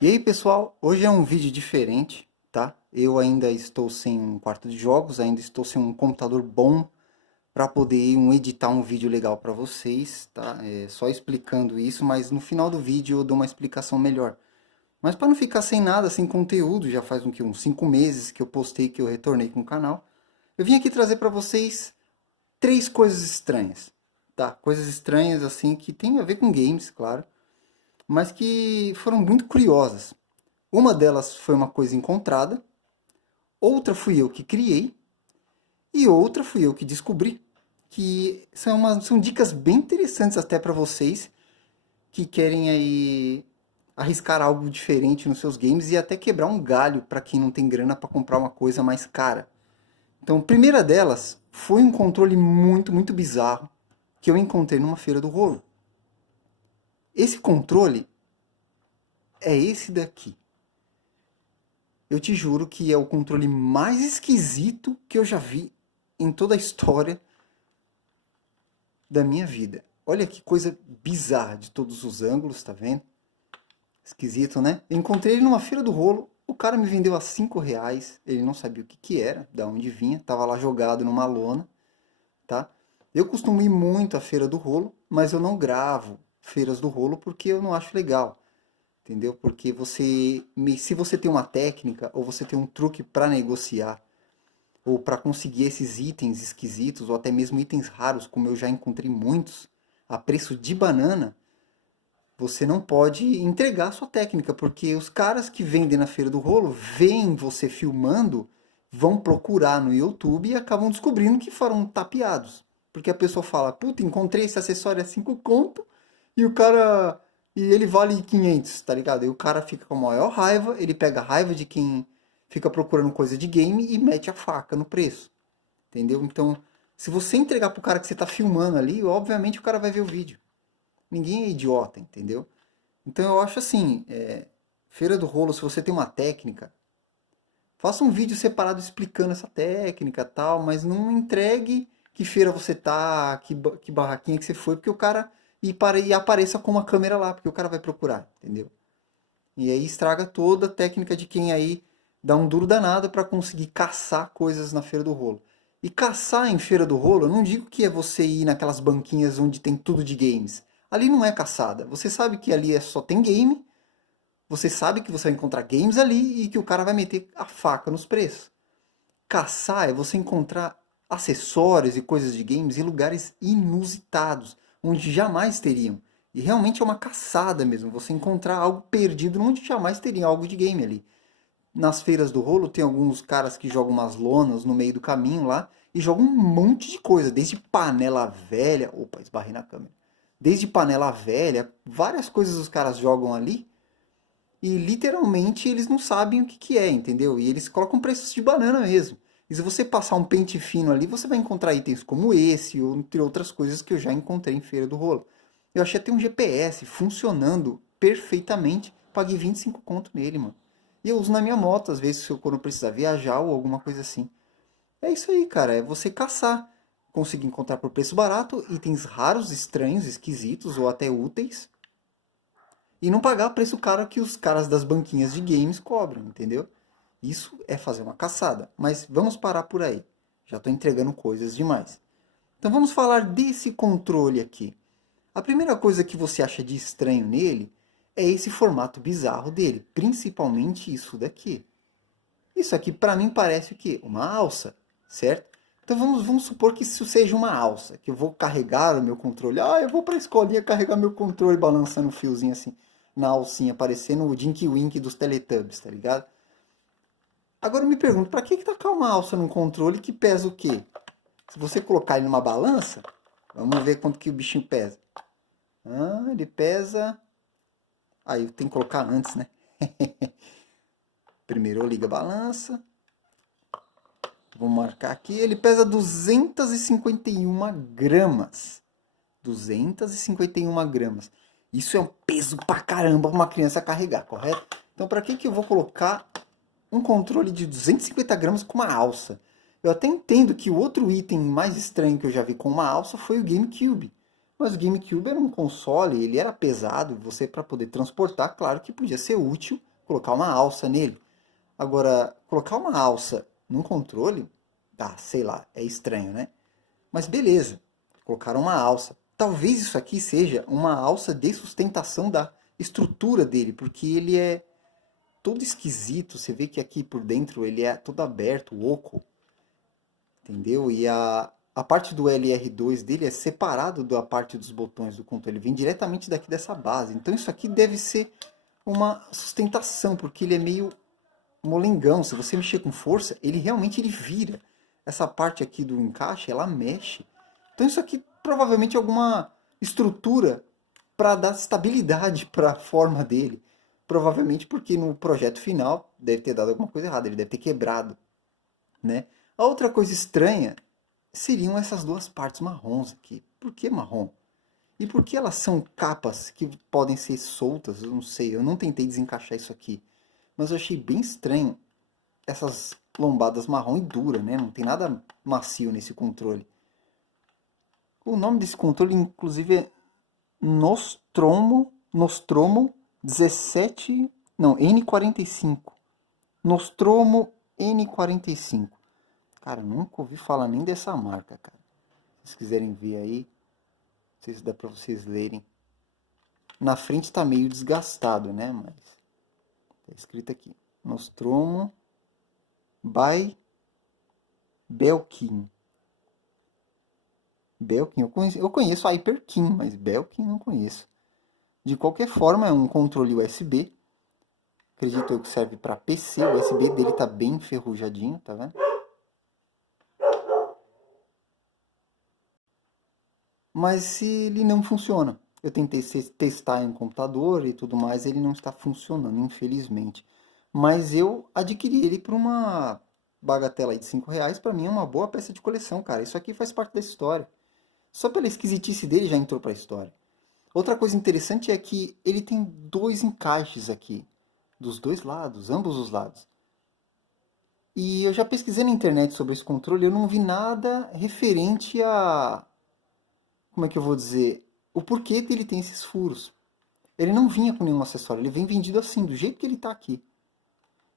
E aí, pessoal, hoje é um vídeo diferente, tá? Eu ainda estou sem um quarto de jogos, ainda estou sem um computador bom para poder editar um vídeo legal para vocês, tá? Só explicando isso, mas no final do vídeo eu dou uma explicação melhor. Mas para não ficar sem nada, sem conteúdo, já faz uns 5 meses que eu postei que eu retornei com o canal, eu vim aqui trazer para vocês três coisas estranhas, tá? Coisas estranhas assim que tem a ver com games, claro, mas que foram muito curiosas. Uma delas foi uma coisa encontrada, outra fui eu que criei e outra fui eu que descobri. Que são dicas bem interessantes até para vocês que querem aí arriscar algo diferente nos seus games e até quebrar um galho para quem não tem grana para comprar uma coisa mais cara. Então, a primeira delas foi um controle muito bizarro que eu encontrei numa feira do rolo. Esse controle é esse daqui. Eu te juro que é o controle mais esquisito que eu já vi em toda a história da minha vida. Olha que coisa bizarra de todos os ângulos, tá vendo? Esquisito, né? Eu encontrei ele numa feira do rolo. O cara me vendeu a R$ 5. Ele não sabia o que que era, da onde vinha. Tava lá jogado numa lona, tá? Eu costumo ir muito à feira do rolo, mas eu não gravo feiras do rolo porque eu não acho legal. Entendeu? Porque se você tem uma técnica ou você tem um truque para negociar ou para conseguir esses itens esquisitos ou até mesmo itens raros, como eu já encontrei muitos, a preço de banana, você não pode entregar a sua técnica, porque os caras que vendem na feira do rolo veem você filmando, vão procurar no YouTube e acabam descobrindo que foram tapeados. Porque a pessoa fala, puta, encontrei esse acessório a 5 conto e o cara. E ele vale 500, tá ligado? E o cara fica com a maior raiva, ele pega a raiva de quem fica procurando coisa de game e mete a faca no preço. Entendeu? Então, se você entregar pro cara que você tá filmando ali, obviamente o cara vai ver o vídeo. Ninguém é idiota, entendeu? Então eu acho assim, feira do rolo, se você tem uma técnica, faça um vídeo separado explicando essa técnica tal, mas não entregue que feira você tá, que barraquinha que você foi, porque o cara e apareça com uma câmera lá, porque o cara vai procurar, entendeu? E aí estraga toda a técnica de quem aí dá um duro danado para conseguir caçar coisas na feira do rolo. E caçar em feira do rolo, eu não digo que é você ir naquelas banquinhas onde tem tudo de games. Ali não é caçada. Você sabe que ali só tem game, você sabe que você vai encontrar games ali e que o cara vai meter a faca nos preços. Caçar é você encontrar acessórios e coisas de games em lugares inusitados, onde jamais teriam. E realmente é uma caçada mesmo, você encontrar algo perdido onde jamais teria algo de game ali. Nas feiras do rolo tem alguns caras que jogam umas lonas no meio do caminho lá e jogam um monte de coisa, desde panela velha, opa, esbarrei na câmera. Desde panela velha, várias coisas os caras jogam ali e literalmente eles não sabem o que que é, entendeu? E eles colocam preços de banana mesmo. E se você passar um pente fino ali, você vai encontrar itens como esse, ou entre outras coisas que eu já encontrei em feira do rolo. Eu achei até um GPS funcionando perfeitamente. Paguei 25 conto nele, mano. E eu uso na minha moto, às vezes, quando eu precisar viajar ou alguma coisa assim. É isso aí, cara. É você caçar. Conseguir encontrar por preço barato itens raros, estranhos, esquisitos ou até úteis e não pagar o preço caro que os caras das banquinhas de games cobram, entendeu? Isso é fazer uma caçada. Mas vamos parar por aí. Já estou entregando coisas demais. Então vamos falar desse controle aqui. A primeira coisa que você acha de estranho nele é esse formato bizarro dele, principalmente isso daqui. Isso aqui para mim parece o quê? Uma alça, certo? Então vamos supor que isso seja uma alça, que eu vou carregar o meu controle. Ah, eu vou para a escolinha carregar meu controle balançando o fiozinho assim na alcinha, parecendo o Dinky Wink dos Teletubbies, tá ligado? Agora eu me pergunto, para que tacar uma alça num controle que pesa o quê? Se você colocar ele numa balança, vamos ver quanto que o bichinho pesa. Ah, ele pesa... Aí eu tenho que colocar antes, né? Primeiro eu ligo a balança. Vou marcar aqui. Ele pesa 251 gramas. 251 gramas. Isso é um peso pra caramba pra uma criança carregar, correto? Então, para que eu vou colocar um controle de 250 gramas com uma alça? Eu até entendo que o outro item mais estranho que eu já vi com uma alça foi o GameCube. Mas o GameCube era um console, ele era pesado, você para poder transportar, claro que podia ser útil colocar uma alça nele. Agora, colocar uma alça num controle, sei lá, é estranho, né? Mas beleza, colocaram uma alça. Talvez isso aqui seja uma alça de sustentação da estrutura dele, porque ele é todo esquisito. Você vê que aqui por dentro ele é todo aberto, oco, entendeu? E a parte do LR2 dele é separado da parte dos botões do controle. Ele vem diretamente daqui dessa base. Então isso aqui deve ser uma sustentação, porque ele é meio molengão. Se você mexer com força, ele realmente ele vira. Essa parte aqui do encaixe, ela mexe. Então isso aqui provavelmente é alguma estrutura para dar estabilidade para a forma dele. Provavelmente porque no projeto final deve ter dado alguma coisa errada, ele deve ter quebrado, né? A outra coisa estranha seriam essas duas partes marrons aqui. Por que marrom? E por que elas são capas que podem ser soltas? Eu não sei, eu não tentei desencaixar isso aqui. Mas eu achei bem estranho essas lombadas marrom e dura, né? Não tem nada macio nesse controle. O nome desse controle, inclusive, é Nostromo 17, não, N45. Nostromo N45. Cara, nunca ouvi falar nem dessa marca, cara. Se vocês quiserem ver aí, não sei se dá pra vocês lerem. Na frente tá meio desgastado, né? Mas tá escrito aqui. Nostromo by Belkin. Belkin, eu conheço a Hyperkin, mas Belkin não conheço. De qualquer forma, é um controle USB. Acredito eu que serve para PC. O USB dele tá bem enferrujadinho, tá vendo? Mas se ele não funciona. Eu tentei testar em um computador e tudo mais, ele não está funcionando, infelizmente. Mas eu adquiri ele por uma bagatela aí de R$ 5. Para mim é uma boa peça de coleção, cara. Isso aqui faz parte da história. Só pela esquisitice dele já entrou para a história. Outra coisa interessante é que ele tem dois encaixes aqui, dos dois lados, ambos os lados. E eu já pesquisei na internet sobre esse controle, eu não vi nada referente a, como é que eu vou dizer, o porquê dele tem esses furos. Ele não vinha com nenhum acessório, ele vem vendido assim, do jeito que ele está aqui.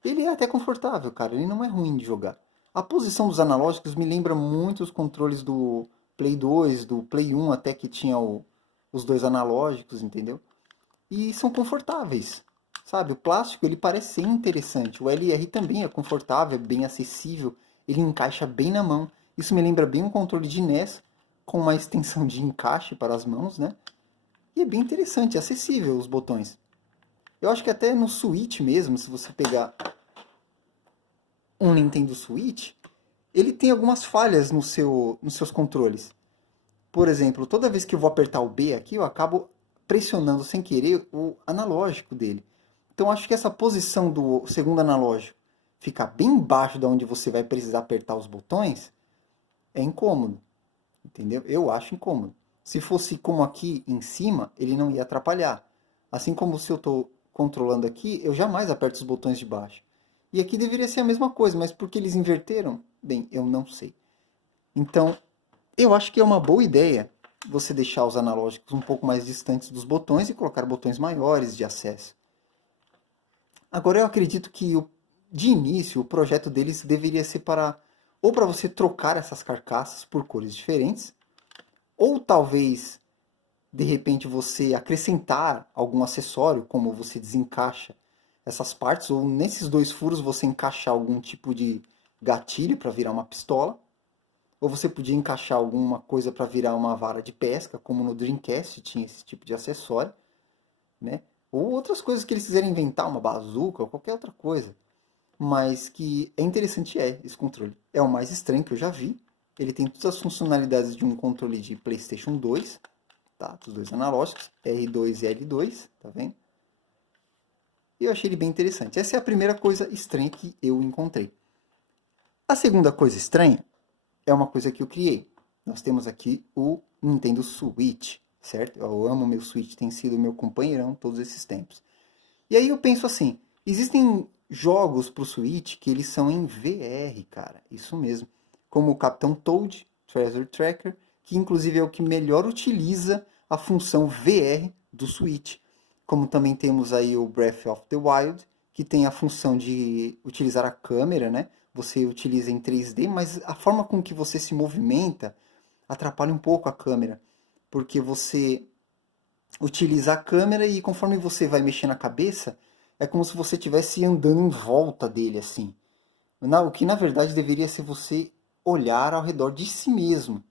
Ele é até confortável, cara, ele não é ruim de jogar. A posição dos analógicos me lembra muito os controles do Play 2, do Play 1, até que tinha os dois analógicos, entendeu? E são confortáveis, sabe? O plástico ele parece ser interessante. O LR também é confortável, é bem acessível, ele encaixa bem na mão. Isso me lembra bem um controle de NES com uma extensão de encaixe para as mãos, né? E é bem interessante, é acessível os botões. Eu acho que até no Switch mesmo, se você pegar um Nintendo Switch, ele tem algumas falhas nos seus controles. Por exemplo, toda vez que eu vou apertar o B aqui, eu acabo pressionando sem querer o analógico dele. Então acho que essa posição do segundo analógico ficar bem embaixo de onde você vai precisar apertar os botões é incômodo, entendeu? Eu acho incômodo. Se fosse como aqui em cima, ele não ia atrapalhar. Assim como se eu estou controlando aqui, eu jamais aperto os botões de baixo. E aqui deveria ser a mesma coisa, mas porque eles inverteram? Bem, eu não sei. Então, eu acho que é uma boa ideia você deixar os analógicos um pouco mais distantes dos botões e colocar botões maiores de acesso. Agora eu acredito que de início o projeto deles deveria ser para você trocar essas carcaças por cores diferentes, ou talvez de repente você acrescentar algum acessório, como você desencaixa essas partes, ou nesses dois furos você encaixar algum tipo de gatilho para virar uma pistola. Ou você podia encaixar alguma coisa para virar uma vara de pesca, como no Dreamcast tinha esse tipo de acessório, né? Ou outras coisas que eles quiserem inventar, uma bazuca ou qualquer outra coisa. Mas que é interessante esse controle. É o mais estranho que eu já vi. Ele tem todas as funcionalidades de um controle de PlayStation 2, tá? Dos dois analógicos, R2 e L2, tá vendo? E eu achei ele bem interessante. Essa é a primeira coisa estranha que eu encontrei. A segunda coisa estranha é uma coisa que eu criei. Nós temos aqui o Nintendo Switch, certo? Eu amo meu Switch, tem sido meu companheirão todos esses tempos. E aí eu penso assim, existem jogos para o Switch que eles são em VR, cara, isso mesmo. Como o Capitão Toad, Treasure Tracker, que inclusive é o que melhor utiliza a função VR do Switch. Como também temos aí o Breath of the Wild, que tem a função de utilizar a câmera, né? Você utiliza em 3D, mas a forma com que você se movimenta atrapalha um pouco a câmera, porque você utiliza a câmera e conforme você vai mexendo a cabeça, é como se você estivesse andando em volta dele, assim. O que na verdade deveria ser você olhar ao redor de si mesmo.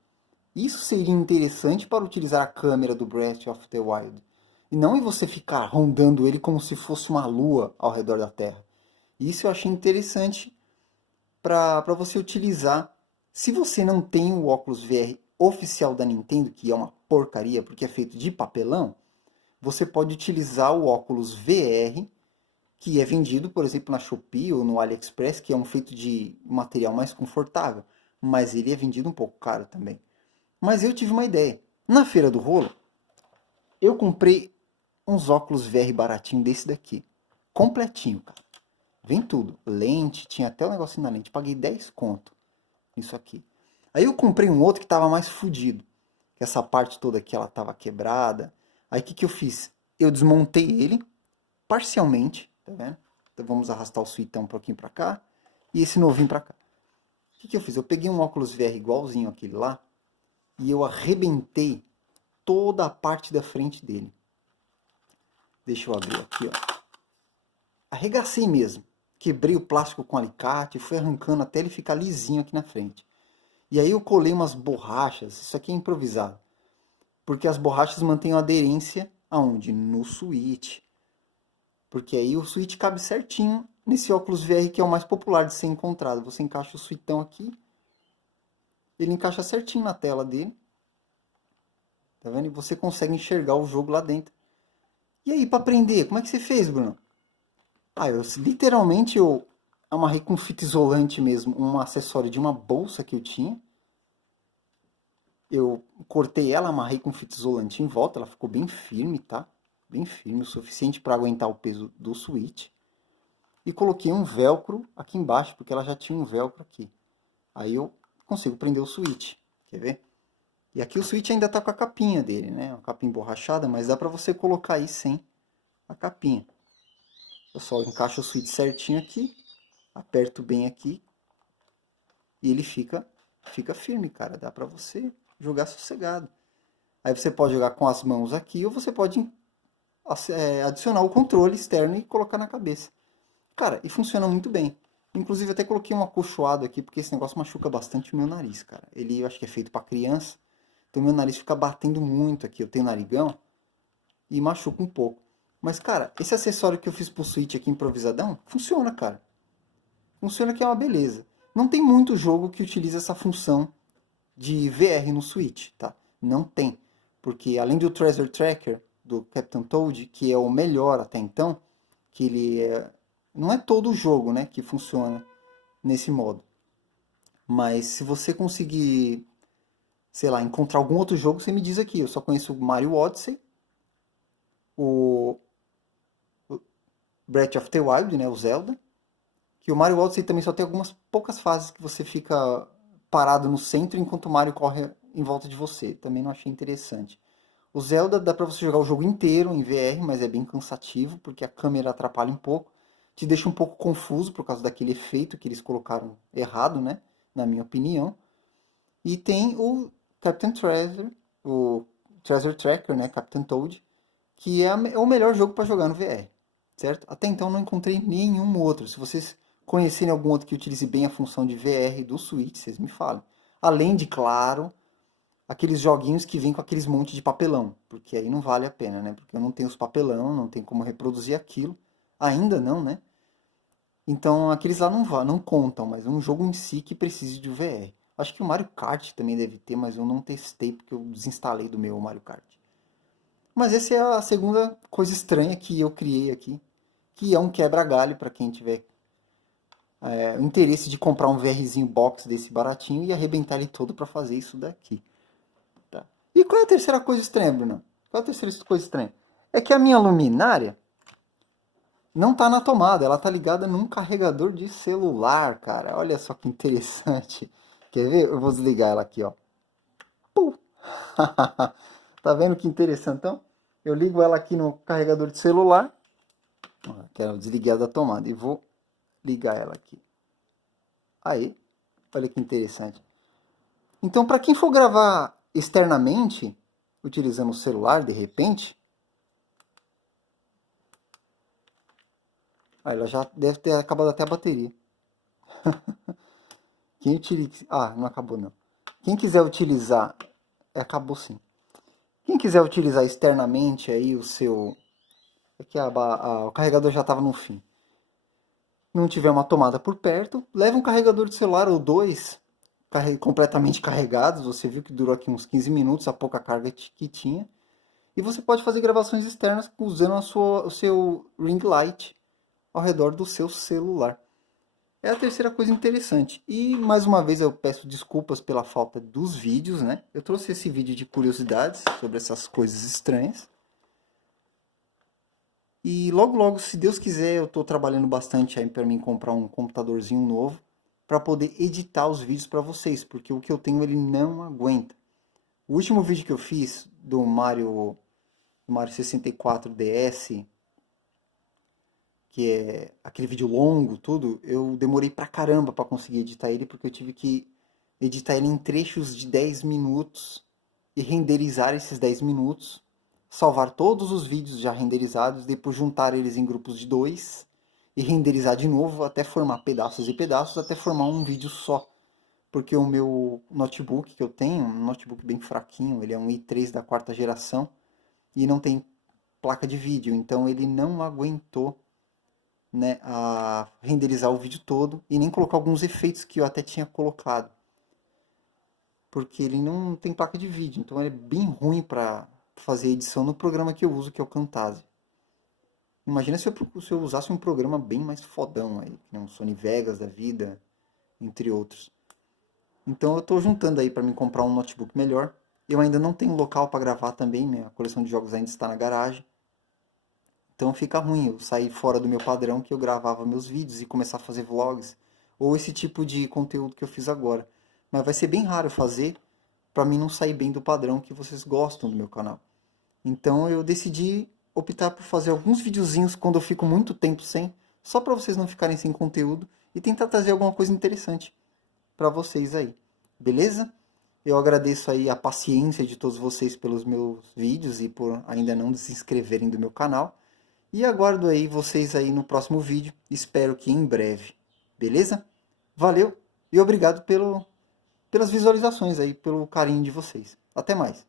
Isso seria interessante para utilizar a câmera do Breath of the Wild. E não em você ficar rondando ele como se fosse uma lua ao redor da Terra. Isso eu achei interessante para você utilizar. Se você não tem o óculos VR oficial da Nintendo, que é uma porcaria porque é feito de papelão, você pode utilizar o óculos VR, que é vendido, por exemplo, na Shopee ou no AliExpress, que é um feito de material mais confortável, mas ele é vendido um pouco caro também. Mas eu tive uma ideia. Na Feira do Rolo, eu comprei uns óculos VR baratinho desse daqui. Completinho, cara. Vem tudo. Lente, tinha até o negocinho na lente. Paguei 10 conto nisso aqui. Aí eu comprei um outro que tava mais fudido. Que essa parte toda aqui, ela tava quebrada. Aí o que eu fiz? Eu desmontei ele parcialmente, tá vendo? Então vamos arrastar o suitão um pouquinho pra cá. E esse novinho pra cá. O que eu fiz? Eu peguei um óculos VR igualzinho aquele lá. E eu arrebentei toda a parte da frente dele. Deixa eu abrir aqui, ó. Arregacei mesmo. Quebrei o plástico com alicate e fui arrancando até ele ficar lisinho aqui na frente. E aí eu colei umas borrachas. Isso aqui é improvisado. Porque as borrachas mantêm a aderência aonde? No switch. Porque aí o switch cabe certinho nesse óculos VR que é o mais popular de ser encontrado. Você encaixa o switchão aqui. Ele encaixa certinho na tela dele. Tá vendo? E você consegue enxergar o jogo lá dentro. E aí, para aprender, como é que você fez, Bruno? Eu literalmente eu amarrei com fita isolante mesmo um acessório de uma bolsa que eu tinha. Eu cortei ela, amarrei com fita isolante em volta, ela ficou bem firme, tá? Bem firme, o suficiente para aguentar o peso do Switch. E coloquei um velcro aqui embaixo, porque ela já tinha um velcro aqui. Aí eu consigo prender o Switch, quer ver? E aqui o Switch ainda tá com a capinha dele, né? Uma capinha emborrachada, mas dá para você colocar aí sem a capinha. Eu só encaixo o Switch certinho aqui, aperto bem aqui e ele fica firme, cara. Dá pra você jogar sossegado. Aí você pode jogar com as mãos aqui ou você pode adicionar o controle externo e colocar na cabeça. Cara, e funciona muito bem. Inclusive até coloquei um acolchoado aqui porque esse negócio machuca bastante o meu nariz, cara. Ele eu acho que é feito pra criança. Então meu nariz fica batendo muito aqui. Eu tenho narigão e machuca um pouco. Mas, cara, esse acessório que eu fiz pro Switch aqui improvisadão, funciona, cara. Funciona que é uma beleza. Não tem muito jogo que utiliza essa função de VR no Switch, tá? Não tem. Porque além do Treasure Tracker, do Captain Toad, que é o melhor até então, que ele é... Não é todo o jogo, né, que funciona nesse modo. Mas se você conseguir, sei lá, encontrar algum outro jogo, você me diz aqui. Eu só conheço o Mario Odyssey, o Breath of the Wild, né, o Zelda, que o Mario Odyssey também só tem algumas poucas fases que você fica parado no centro enquanto o Mario corre em volta de você. Também não achei interessante. O Zelda dá pra você jogar o jogo inteiro em VR, mas é bem cansativo porque a câmera atrapalha um pouco, te deixa um pouco confuso por causa daquele efeito que eles colocaram errado, né, na minha opinião. E tem o Captain Treasure, o Treasure Tracker, né, Captain Toad, que é o melhor jogo para jogar no VR, certo? Até então não encontrei nenhum outro. Se vocês conhecerem algum outro que utilize bem a função de VR do Switch, vocês me falem. Além de, claro, aqueles joguinhos que vêm com aqueles monte de papelão, porque aí não vale a pena, né? Porque eu não tenho os papelão, não tem como reproduzir aquilo. Ainda não, né? Então aqueles lá não contam, mas é um jogo em si que precise de VR. Acho que o Mario Kart também deve ter, mas eu não testei porque eu desinstalei do meu Mario Kart. Mas essa é a segunda coisa estranha que eu criei aqui, que é um quebra-galho para quem tiver o interesse de comprar um VRzinho box desse baratinho e arrebentar ele todo para fazer isso daqui. Tá? E qual é a terceira coisa estranha, Bruno? Qual é a terceira coisa estranha? É que a minha luminária não tá na tomada, ela tá ligada num carregador de celular, cara. Olha só que interessante. Quer ver? Eu vou desligar ela aqui, ó. Pum! Tá vendo que interessante? Então, eu ligo ela aqui no carregador de celular Ó, quero desligar da tomada e vou ligar ela aqui. Aí, olha que interessante. Então, para quem for gravar externamente, utilizando o celular de repente, ela já deve ter acabado até a bateria. Quem utiliza... Ah, não acabou não. Quem quiser utilizar... Acabou sim. Quem quiser utilizar externamente aí o seu... É que o carregador já estava no fim. Não tiver uma tomada por perto, leve um carregador de celular ou dois completamente carregados. Você viu que durou aqui uns 15 minutos a pouca carga que tinha. E você pode fazer gravações externas usando o seu ring light ao redor do seu celular. É a terceira coisa interessante. E mais uma vez eu peço desculpas pela falta dos vídeos, né? Eu trouxe esse vídeo de curiosidades sobre essas coisas estranhas. E logo logo, se Deus quiser, eu estou trabalhando bastante aí para mim comprar um computadorzinho novo para poder editar os vídeos para vocês, porque o que eu tenho ele não aguenta. O último vídeo que eu fiz do Mario 64 DS, que é aquele vídeo longo, tudo, eu demorei pra caramba pra conseguir editar ele, porque eu tive que editar ele em trechos de 10 minutos e renderizar esses 10 minutos, salvar todos os vídeos já renderizados, depois juntar eles em grupos de dois e renderizar de novo até formar pedaços e pedaços, até formar um vídeo só. Porque o meu notebook que eu tenho, um notebook bem fraquinho, ele é um i3 da quarta geração e não tem placa de vídeo, então ele não aguentou, né, a renderizar o vídeo todo e nem colocar alguns efeitos que eu até tinha colocado. Porque ele não tem placa de vídeo, então ele é bem ruim para fazer edição no programa que eu uso, que é o Camtasia. Imagina se eu usasse um programa bem mais fodão aí, né, um Sony Vegas da vida, entre outros. Então eu estou juntando aí para me comprar um notebook melhor. Eu ainda não tenho local para gravar também, minha coleção de jogos ainda está na garagem. Então fica ruim eu sair fora do meu padrão que eu gravava meus vídeos e começar a fazer vlogs. Ou esse tipo de conteúdo que eu fiz agora. Mas vai ser bem raro fazer para mim não sair bem do padrão que vocês gostam do meu canal. Então eu decidi optar por fazer alguns videozinhos quando eu fico muito tempo sem, só para vocês não ficarem sem conteúdo e tentar trazer alguma coisa interessante para vocês aí. Beleza? Eu agradeço aí a paciência de todos vocês pelos meus vídeos e por ainda não se inscreverem do meu canal. E aguardo aí vocês aí no próximo vídeo. Espero que em breve. Beleza? Valeu e obrigado pelas visualizações aí, pelo carinho de vocês. Até mais.